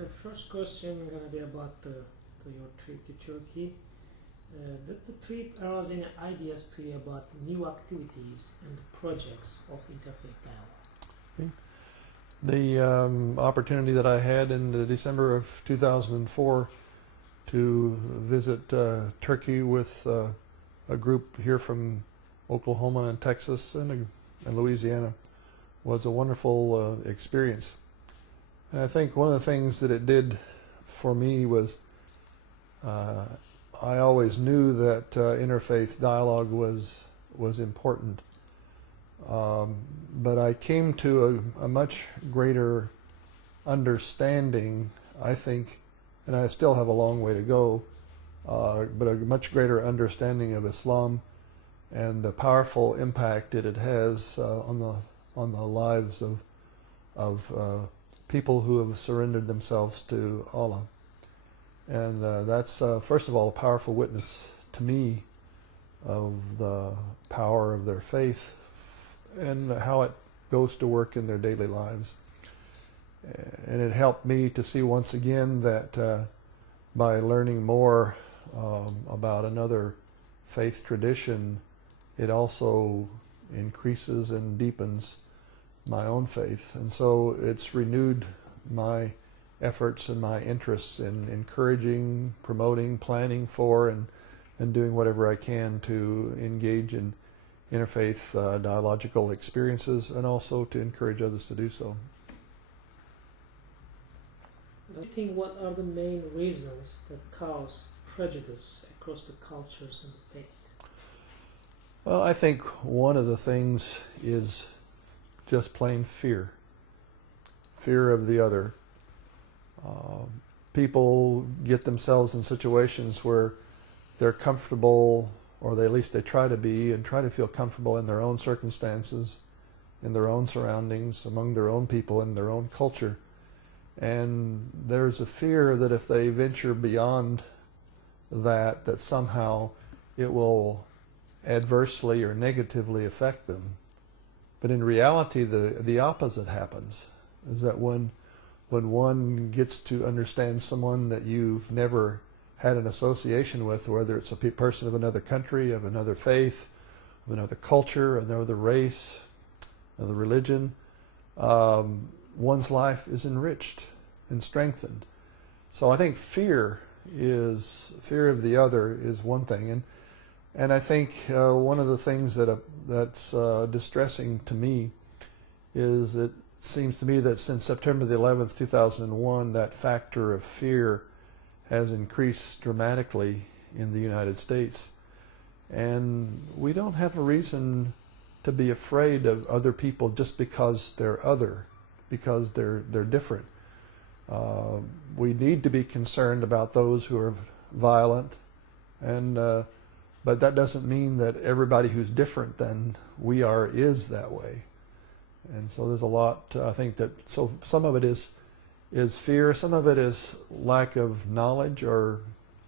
The first question is going to be about your trip to Turkey. Did the trip arouse any ideas to you about new activities and projects of interfaith dialogue? The opportunity that I had in December of 2004 to visit Turkey with a group here from Oklahoma and Texas and Louisiana was a wonderful experience. And I think one of the things that it did for me was I always knew that interfaith dialogue was important. But I came to a much greater understanding, I think, and I still have a long way to go, but a much greater understanding of Islam and the powerful impact that it has on the lives of people who have surrendered themselves to Allah. And that's, first of all, a powerful witness to me of the power of their faith and how it goes to work in their daily lives. And it helped me to see once again that by learning more about another faith tradition, it also increases and deepens my own faith. And so it's renewed my efforts and my interests in encouraging, promoting, planning for, and doing whatever I can to engage in interfaith dialogical experiences and also to encourage others to do so. I think what are the main reasons that cause prejudice across the cultures and the faith? Well, I think one of the things is just plain fear. Fear of the other. People get themselves in situations where they're comfortable, or at least they try to be, and try to feel comfortable in their own circumstances, in their own surroundings, among their own people, in their own culture. And there's a fear that if they venture beyond that somehow it will adversely or negatively affect them. But in reality, the opposite happens, is that when one gets to understand someone that you've never had an association with, whether it's a person of another country, of another faith, of another culture, another race, another religion, one's life is enriched and strengthened. So I think fear of the other is one thing, and I think one of the things that's distressing to me is it seems to me that since September the 11th, 2001, that factor of fear has increased dramatically in the United States. And we don't have a reason to be afraid of other people just because they're other, because they're different. We need to be concerned about those who are violent, but that doesn't mean that everybody who's different than we are is that way. And so there's a lot, I think that, so some of it is fear, some of it is lack of knowledge, or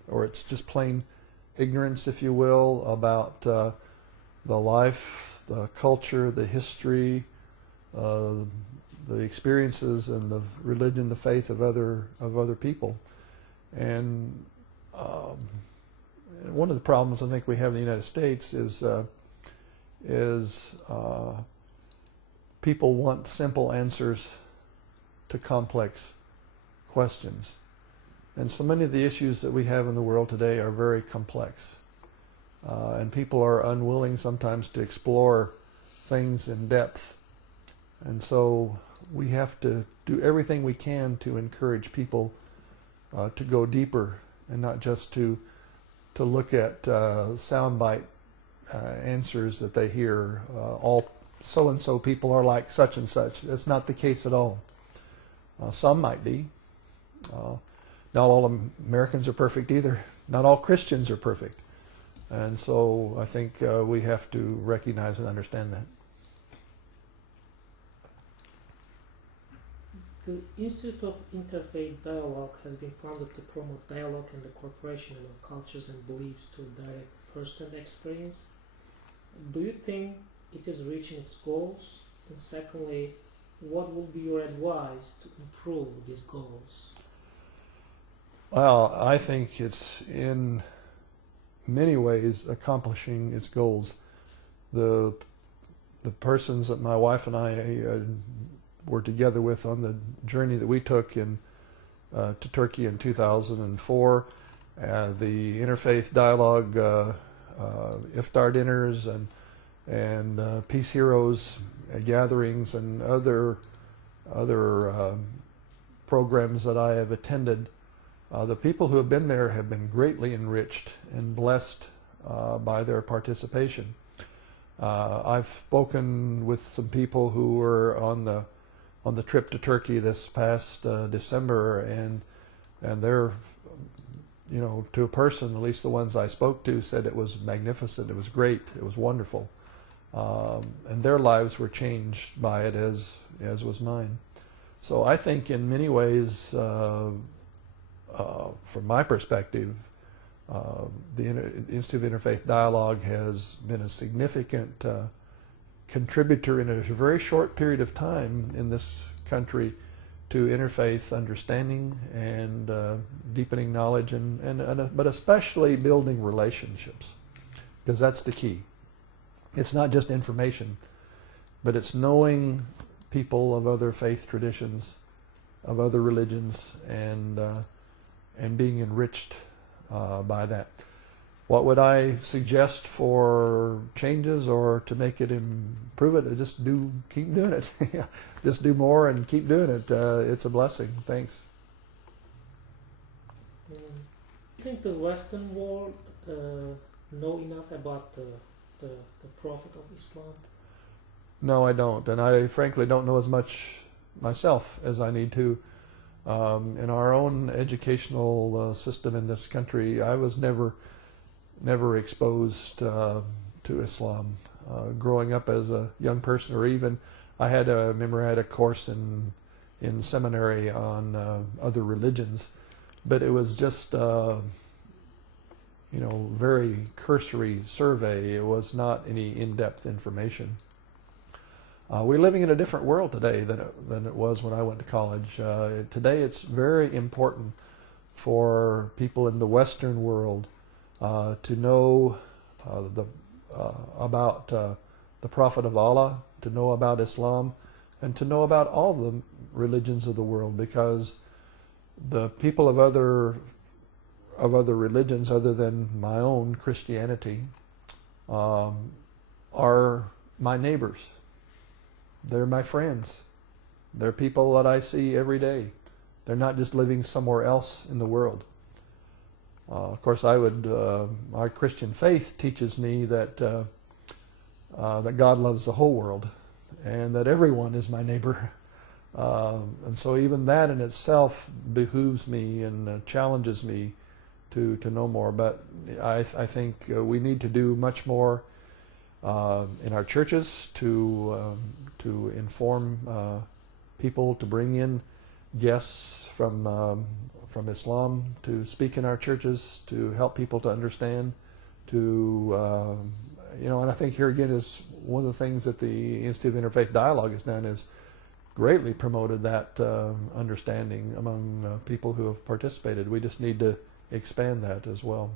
it's just plain ignorance, if you will, about the life, the culture, the history, the experiences and the religion, the faith of other people. And one of the problems I think we have in the United States is people want simple answers to complex questions. And so many of the issues that we have in the world today are very complex. And people are unwilling sometimes to explore things in depth. And so we have to do everything we can to encourage people to go deeper and not just to look at soundbite answers that they hear. All so-and-so people are like such and such. That's not the case at all. Some might be. Not all Americans are perfect either. Not all Christians are perfect. And so I think we have to recognize and understand that. The Institute of Interfaith Dialogue has been founded to promote dialogue and the cooperation among cultures and beliefs through direct first-hand experience. Do you think it is reaching its goals? And secondly, what would be your advice to improve these goals? Well, I think it's in many ways accomplishing its goals. The persons that my wife and I were together with on the journey that we took to Turkey in 2004, the interfaith dialogue, iftar dinners, and Peace Heroes gatherings, and other programs that I have attended. The people who have been there have been greatly enriched and blessed by their participation. I've spoken with some people who were on the trip to Turkey this past December, and they're, to a person, at least the ones I spoke to, said it was magnificent, it was great, it was wonderful, and their lives were changed by it as was mine. So I think in many ways, from my perspective, the Institute of Interfaith Dialogue has been a significant contributor in a very short period of time in this country to interfaith understanding and deepening knowledge, but especially building relationships, because that's the key. It's not just information, but it's knowing people of other faith traditions, of other religions, and being enriched by that. What would I suggest for changes or to make it improve it? Just keep doing it. Just do more and keep doing it. It's a blessing. Thanks. Do you think the Western world know enough about the Prophet of Islam? No, I don't, and I frankly don't know as much myself as I need to. In our own educational system in this country, I was never exposed to Islam. Growing up as a young person, or even I remember I had a course in seminary on other religions, but it was just very cursory survey. It was not any in-depth information. We're living in a different world today than it was when I went to college. Today it's very important for people in the Western world to know about the Prophet of Allah, to know about Islam, and to know about all the religions of the world, because the people of other religions other than my own Christianity are my neighbors. They're my friends. They're people that I see every day. They're not just living somewhere else in the world. Of course, our Christian faith teaches me that God loves the whole world, and that everyone is my neighbor. And so even that in itself behooves me and challenges me to know more. But I think we need to do much more in our churches to inform people, to bring in guests from Islam to speak in our churches, to help people to understand, and I think here again is one of the things that the Institute of Interfaith Dialogue has done, is greatly promoted that understanding among people who have participated. We just need to expand that as well.